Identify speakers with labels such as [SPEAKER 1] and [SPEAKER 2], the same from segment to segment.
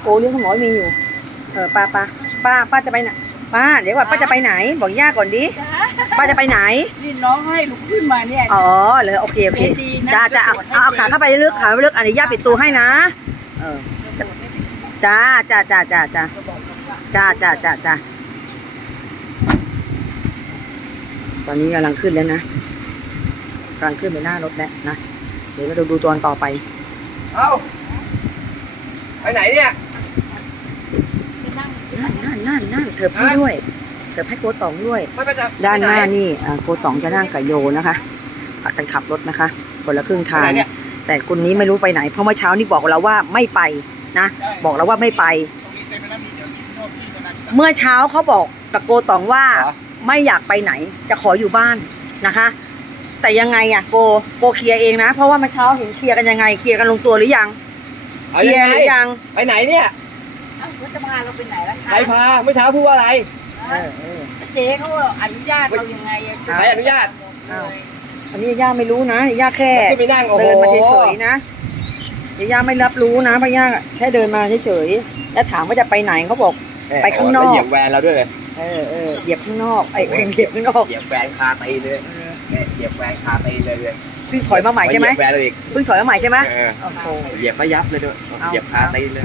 [SPEAKER 1] โกเลี้ยงสมอมีอยู่ป้าจะไปไหนป้าเดี๋ยวก่อนป้าจะไปไหนบอกย่าก่อนดิป้าจะไปไหน
[SPEAKER 2] นี่น้องให้ลุกขึ้นมาเนี่ย
[SPEAKER 1] อ๋อเลยโอเคจะเอาขาเข้าไปลึกขาลึกอันนี้ย่าปิดตัวให้นะจ้าตอนนี้กำลังขึ้นแล้วนะกำลังขึ้นไปหน้ารถแล้วนะเดี๋ยวเราดูตอนต่อไป
[SPEAKER 3] เอาไปไหนเนี่ย
[SPEAKER 1] นั่นเธอพี่ด้วยเธอให้โกต๋องด้วยด้านหน้านี่โกต๋องจะนั่งกับโยนะคะผัดกันขับรถนะคะคนละครึ่งทางแต่คนนี้ไม่รู้ไปไหนเพราะเมื่อเช้านี่บอกเราว่าไม่ไปนะบอกเราว่าไม่ไปเมื่อเช้าเขาบอกกับโกต๋องว่าไม่อยากไปไหนจะขออยู่บ้านนะคะแต่ยังไงอะโกเคลียร์เองนะเพราะว่าเมื่อเช้าเห็นเคลียร์กันยังไงเคลียร์กันลงตัวหรือยังเคลียร์หรือยัง
[SPEAKER 3] ไปไหนเนี่ย
[SPEAKER 2] เขาจะพาเราไปไหนล่ะคะ
[SPEAKER 3] ใครพาเมื่อเช้าพูดว่าอะไร
[SPEAKER 2] เจ๊เขาอนุญาตเรายังไง
[SPEAKER 3] ใครอนุญาต
[SPEAKER 1] อันนี้ย่าไม่รู้นะย่าแค่เดินมาเฉยๆนะย่าไม่รับรู้นะเพราะย่าแค่เดินมาเฉยๆแล้วถามว่าจะไปไหนเขาบอกไปข้างนอก
[SPEAKER 3] เหยียบแวนเราด้วยเลย
[SPEAKER 1] เหยียบข้างนอกไอ้เหยียบข้างนอก
[SPEAKER 3] เหยียบแวนคาตีเลยเหยียบแวนคาตีเลย
[SPEAKER 1] เพิ่งถอยมาใหม่ใช่ไหม
[SPEAKER 3] เหยียบแวนเราอีก
[SPEAKER 1] เพิ่งถอยมาใหม่ใช่ไหม
[SPEAKER 3] เหยียบมายับเลยด้วยเหยียบคาตีเลย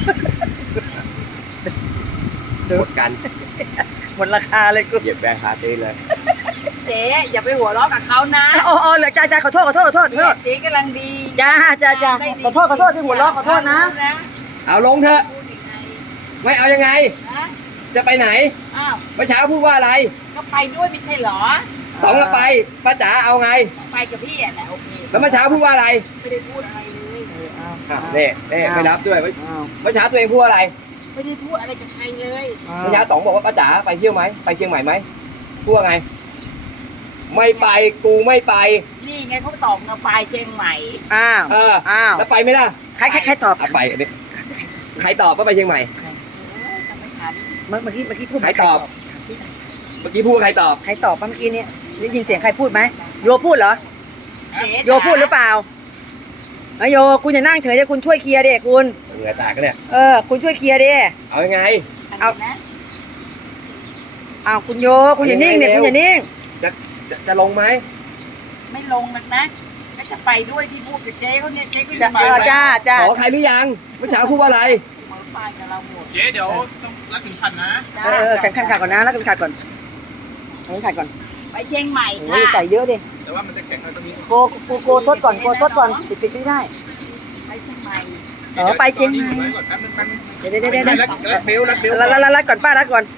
[SPEAKER 3] หมดกัน
[SPEAKER 1] หมดราคาเลยกู
[SPEAKER 3] เหยียบแวนคาตีเลย
[SPEAKER 2] เจ๊อย่าไปหัวเราะกับเขานะ
[SPEAKER 1] เหลือจ้าขอโทษ
[SPEAKER 2] เจ๊กำลังดี
[SPEAKER 1] จ้าขอโทษที่หัวเราะขอโทษนะ
[SPEAKER 3] เอาลงเถอะไม่เอายังไงจะไปไหนเมื่อเช้าพูดว่าอะไร
[SPEAKER 2] ก็ไปด้วยไม่ใช่หรอ
[SPEAKER 3] สองก็ไปป้าจ๋าเอาไง
[SPEAKER 2] ไปกับพี่อ่ะแหละโอเค
[SPEAKER 3] แล้วเมื่อเช้าพูดว่าอะไร
[SPEAKER 2] ไม่ได้พูดอะไรเลย
[SPEAKER 3] นี่ไม่รับด้วยเมื่อเช้าตัวเองพูดอะไร
[SPEAKER 2] ไม่ได้พูดอะไรกับใครเลย
[SPEAKER 3] เมื่อเช้าต๋องบอกว่าป้าจ๋าไปเที่ยวไหมไปเชียงใหม่ไหมพูดว่าไงไม่ไปกูไม่ไป
[SPEAKER 2] นี่ไงเขาตอบเราไปเชียงใหม่
[SPEAKER 3] แล้วไปไหมล่ะ
[SPEAKER 1] ใครตอบ
[SPEAKER 3] ไปใครตอบว่าไปเชียงใหม่
[SPEAKER 1] เมื่อกี้พูด
[SPEAKER 3] ใครตอบเมื่อกี้พูดใครตอบ
[SPEAKER 1] เมื่อกี้เนี่ยได้ยินเสียงใครพูดไหมโยพูดเหรอโยพูดหรือเปล่าโยคุณอย่านั่งเฉยเลยคุณช่วยเคลียร์ดิคุณ
[SPEAKER 3] เหงื่อแตกกันเนี่ย
[SPEAKER 1] คุณช่วยเคลียร์ดิ
[SPEAKER 3] เอายังไง
[SPEAKER 1] เอาคุณโยคุณอย่านิ่งเนี่ยคุณอย่านิ่ง
[SPEAKER 3] จะลงไหม
[SPEAKER 2] ไม่ลงนะก็จะไปด้วยที่พูดกับเจ๊เขาเนี่ยเจ๊ก็จะไป
[SPEAKER 1] จ้า
[SPEAKER 3] ขอใครหรือยังเมื่อเช้าพูดว่าอะไร
[SPEAKER 4] เจ๊เดี๋ยวต้องรัดถึงขันนะ
[SPEAKER 1] แข่งขันก่อนนะแล้วกันขัดก่อน
[SPEAKER 2] ไปเชียงใหม่
[SPEAKER 1] ค่ะใส่เยอะดิ
[SPEAKER 4] แต่ว่ามันจะแข่งอะไรตรงนี้
[SPEAKER 1] โกทดก่อนปิดไม่ได้
[SPEAKER 2] ไปเชียงใหม่
[SPEAKER 1] ไปเชียงใหม่เดี๋ยว
[SPEAKER 4] รัดเบล
[SPEAKER 1] รัดก่อนป้ารัดก่อน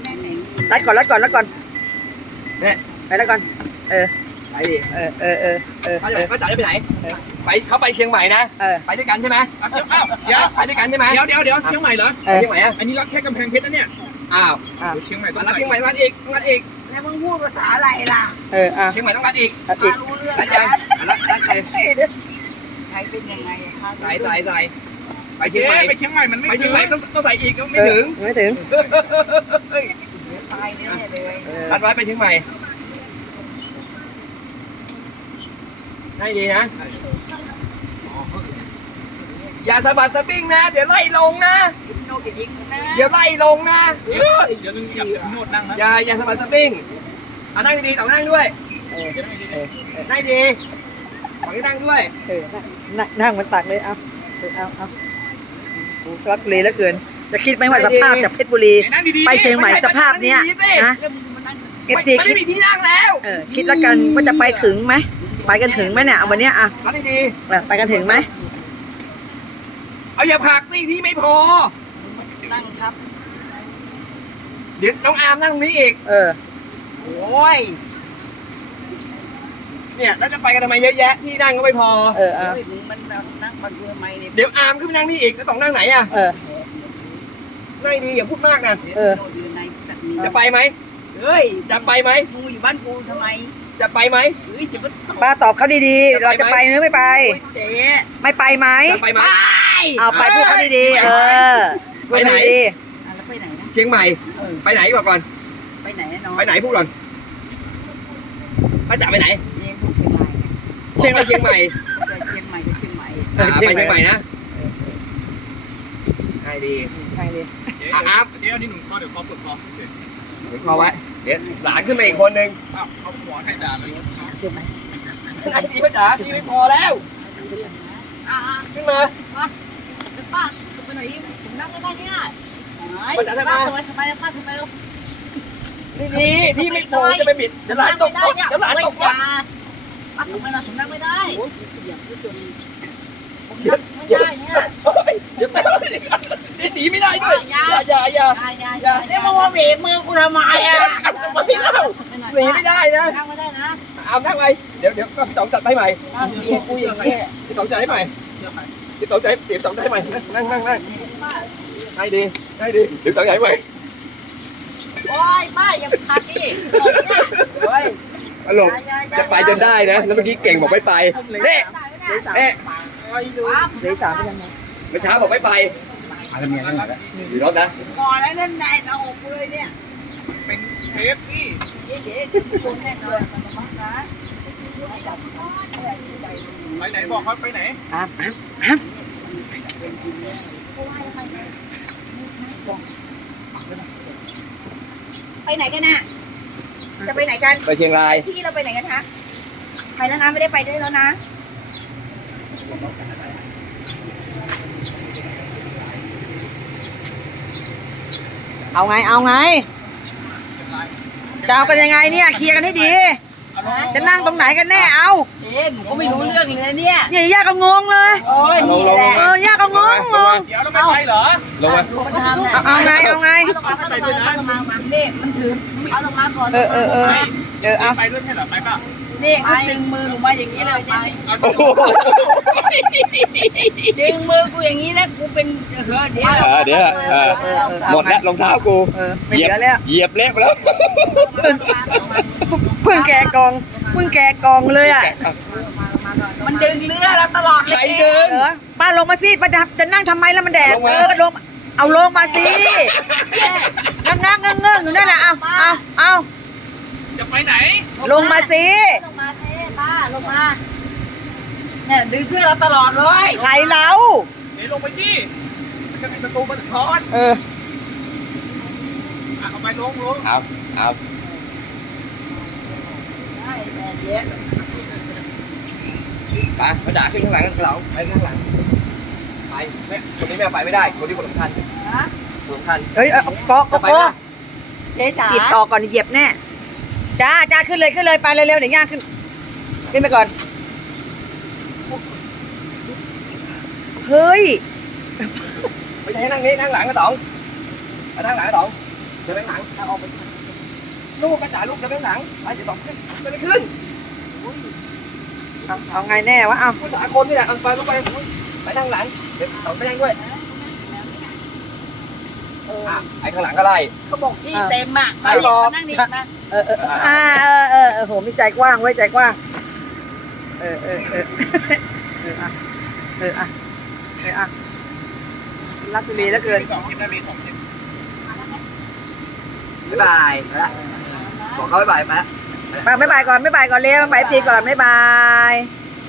[SPEAKER 3] เนี่ย
[SPEAKER 1] ไปแล้วก่อน
[SPEAKER 3] ไปดิป้าจ๋าจะไปไหนไปเขาไปเชียงใหม่นะไปด้วยกันใช่ไหม
[SPEAKER 4] เดี๋ยว
[SPEAKER 3] ไปด้วยกันใช่ไหม
[SPEAKER 4] เดี๋ยวเชียงใหม่เหรอ
[SPEAKER 3] เชียงใหม่
[SPEAKER 4] อันนี้รัดแค่กำแพงเพชรนะเนี่ยเชียงใหม่ต้องรัด
[SPEAKER 3] เชียงใหม่รัดอีก
[SPEAKER 2] แล้วมึงพูดภาษาอะไรล่ะ
[SPEAKER 3] เชียงใหม่ต้องรัดอีกรัดยังรัดใคร
[SPEAKER 2] เป็นยังไง
[SPEAKER 3] ใส่
[SPEAKER 4] ไปเชียงใหม่มันไม่
[SPEAKER 3] ไปเชียงใหม่ต้องใส่อีกไม่ถึง
[SPEAKER 2] ไปเลย
[SPEAKER 3] รัดไว้ไปเชียงใหม่ได้ดีนะอย่าสะบัดสะบิ้งนะเดี๋ยวไล่ลงนะเดี๋ยวไล่ลงนะ
[SPEAKER 4] เดี๋ยวนึงอย่าโนดนั่งนะ
[SPEAKER 3] อย่าสะบัดสะบิ้งนั่งดีๆต้องนั่งด้วยนั่งดีต้องนั่งด้วย
[SPEAKER 1] นั่งมันตักเลยเอารักเลยแล้วเกินจะคิดไหมว่าสภาพจากเพชรบุรีไปเชียงใหม่สภาพเนี้ยนะ
[SPEAKER 3] ไม่มีที่นั่งแล้ว
[SPEAKER 1] คิดแล้วกันว่าจะไปถึงไหมไปกันถึงไหมเนี่ยวันนี้
[SPEAKER 3] นั่งดี
[SPEAKER 1] ไปกันถึงไหม
[SPEAKER 3] เอาอย่าผักสิที่ไม่พอ
[SPEAKER 2] นั่งครับ
[SPEAKER 3] เดี๋ยวน้องอาร์มนั่งตรงนี้อีก
[SPEAKER 2] โอ้ย
[SPEAKER 3] เนี่ยแล้วจะไปกันทำไมเยอะแยะที่นั่งก็ไม่พอ
[SPEAKER 2] มันนั่งมันทำไมเนี่ย
[SPEAKER 3] เดี๋ยวอาร์มขึ้นไปนั่งนี่อีกก็ต้องนั่งไหนนั่งดีอย่าพูดมากนะจะไปไหมจะไปไหม
[SPEAKER 2] มึงอยู่บ้านกูทำไม
[SPEAKER 3] จะไปไหม
[SPEAKER 1] ป้าตอบเขาดีๆเราจะไปหรือไม่ไปไม่ไปไหม
[SPEAKER 3] ไปไหม
[SPEAKER 1] เอาไปพูดเขาดี
[SPEAKER 3] ๆไปไหนเชียงใหม่ไปไหนบอกก่อน
[SPEAKER 2] ไปไหนน้อง
[SPEAKER 3] ไปไหนพูดก่อนป้าจ๋าไปไหน
[SPEAKER 1] เชียงใหม่
[SPEAKER 3] ไปเชียงใหม่นะง่ายดี
[SPEAKER 1] ทางดี
[SPEAKER 4] เจ๊
[SPEAKER 3] อ่ะ
[SPEAKER 4] เดี๋ยวนี่หนุ่มคอเดี๋ยวคอปวดคอโอเค
[SPEAKER 3] เดี๋ยวรอไว้เดี๋ยวหลานขึ้นมาอีกคนนึง
[SPEAKER 4] อ้าวเอาหัวให้ด่าเลย
[SPEAKER 1] ขึ้นไป
[SPEAKER 3] ง่ายดีพ่อจ๋าพี่ไม่พอแล้วขึ้นมา
[SPEAKER 2] ป้าไปไหนผมนั่งไม่ได้เนี่ย
[SPEAKER 3] พ่อจ๋าทำไม
[SPEAKER 2] ทำไมป้าทำไม
[SPEAKER 3] นี่พี่ไม่พอจะไปบิดเดี๋ยวหลานตกรถเดี๋ยวหลานตกรถ
[SPEAKER 2] ป้าทำไมล่ะผมนั่งไม่ได้ผมนั่งไม่ได้เนี่ย
[SPEAKER 3] เดี๋ยวหนีไม่ได้ด้วยอย่า
[SPEAKER 2] เนี่ยมึงมาบีบมือกูทำไมอ่ะ
[SPEAKER 3] ทำไมเล่าหนีไม่ได้นะ
[SPEAKER 2] นั่งไม่ได้นะ
[SPEAKER 3] เอานั่งไปเดี๋ยวก็พี่ต๋องจัดให้ใหม่
[SPEAKER 2] กูอย่างนี้
[SPEAKER 3] พี่ต๋องจัดให้ใหม่
[SPEAKER 4] เชื่อใคร
[SPEAKER 3] พี่ต๋องจัดพี่ต๋องจัดให้ใหม่นั่งให้ดีเดี๋ยวต๋องจัดให้ใหม่
[SPEAKER 2] โอ้ยป้าอย่าขาดดิโอ้ย
[SPEAKER 3] อารมณ์จะไปจนได้นะแล้วเมื่อกี้เก่งบอกไม่ไปเน่เน่
[SPEAKER 1] เหลือสามยังไง
[SPEAKER 3] เมื่อเช้าบอกไม่ไปอะไรเมียนั่งไหนแล้วอยู่รถนะ
[SPEAKER 2] ก่อนแล้วนั่นแน่นเอาอกเลยเนี่ย
[SPEAKER 4] เป็นเทปที่
[SPEAKER 2] เดี๋ยวคุณแน่นอนนะ
[SPEAKER 4] ไปไหนบอกเขาไปไหน
[SPEAKER 2] ไปไหนกันน่ะจะไปไหนกัน
[SPEAKER 3] ไปเชียงราย
[SPEAKER 2] พี่เราไปไหนกันคะไปแล้วนะไม่ได้ไปด้วยแล้วนะ
[SPEAKER 1] เอาไงจะเอากันยังไงเนี่ยเคลียร์กันให้ดี จะนั่งตรงไหนกันแน่เอา
[SPEAKER 2] หนูก็ไม่รู้เรื่องเลยเนี่ย
[SPEAKER 1] เนี่ยย่าก็งงเลย
[SPEAKER 2] โอ้ยนี่แหละ
[SPEAKER 1] ย่าก็งง
[SPEAKER 4] เดี๋ยวเราไม่ไปเหรอ
[SPEAKER 3] ลงมา
[SPEAKER 2] มันทำน่ะ
[SPEAKER 1] เอาไง
[SPEAKER 2] เอาลงมานี่มันถือเอาลงมาก่อน
[SPEAKER 1] เอา
[SPEAKER 4] ไปด้วยใช่เหรอไปป่ะ
[SPEAKER 2] นี่เขาดึงมือหนูมาอย่างนี้เลยเนี่ย
[SPEAKER 4] เอา
[SPEAKER 3] โอ้โห
[SPEAKER 2] ดึงมือกูอย่างนี้นะกูเป็นเดี๋ยว
[SPEAKER 3] หมดแล้วรองเท้ากู
[SPEAKER 1] ไม่เหลือแล้ว
[SPEAKER 3] เหยียบเละไปแล้ว
[SPEAKER 1] เพิ่งแกกองเลยอ่ะ
[SPEAKER 2] มันดึงเรือเราตลอด
[SPEAKER 3] ใครเดิน
[SPEAKER 1] ป้าลงมาสิป้าจะนั่งทำไมแล้วมันแดด
[SPEAKER 3] ลงมา
[SPEAKER 1] ก็ลงเอาลงมาสินั่งเงื่งอยู่นั่นแหละเอา
[SPEAKER 4] จะไปไหน
[SPEAKER 1] ลงมาสิ
[SPEAKER 2] ลงมาเท่ป้าลงมาเนี่ยดึงเสื้อเราตลอดเลย
[SPEAKER 1] ใครเรา
[SPEAKER 4] เดี๋ยวลงไปที่มันจะมีประตูมันทอน เอาไปลง
[SPEAKER 3] เอา ไปพ่อจ๋าขึ้นข้างหลังกันเราไปข้างหลังไปเนี่ยคนนี้แม่ไปไม่ได้คนที่คนสำคัญคนสำคัญ
[SPEAKER 1] เฮ้ยเกาะ
[SPEAKER 3] จะไปไหม
[SPEAKER 2] เจ๊จ๋า
[SPEAKER 1] ปิดต่อก่อนเหยียบแน่จ้าขึ้นเลยไปเร็วๆเดี๋ยวย่าขึ้นไปก่อนเฮ้ย
[SPEAKER 3] ไม่ใช่นั่งนี้นั่งหลังกระต๋องนั่งหลังกระต๋องเดินไปหลังออกไปลูกกระจ๋าลูกเดินไปหลังไปเดี๋ยวต๋องขึ้นจะได้ขึ้น
[SPEAKER 1] เอาไงแน่วะเอา
[SPEAKER 3] ภาษาคนนี่แหละไปลูกไปนั่งหลังเดี๋ยวต๋องไปนั่งด้วยไอ้ข้างหลังก็ไล่
[SPEAKER 2] เขาบอกที่เต็มอ่ะไปนั่งนี่นะ
[SPEAKER 1] โหมีใจกว้างไว้ใจกว้างรักสุรีแล้วเกิน
[SPEAKER 4] มี2 คลิปนะมี2 คลิป
[SPEAKER 3] บ๊ายบายไปละบอกเขาบ๊ายบายไปละ
[SPEAKER 1] บ๊ายบายก่อนเร็วบ๊ายบายก่อนบ๊ายบาย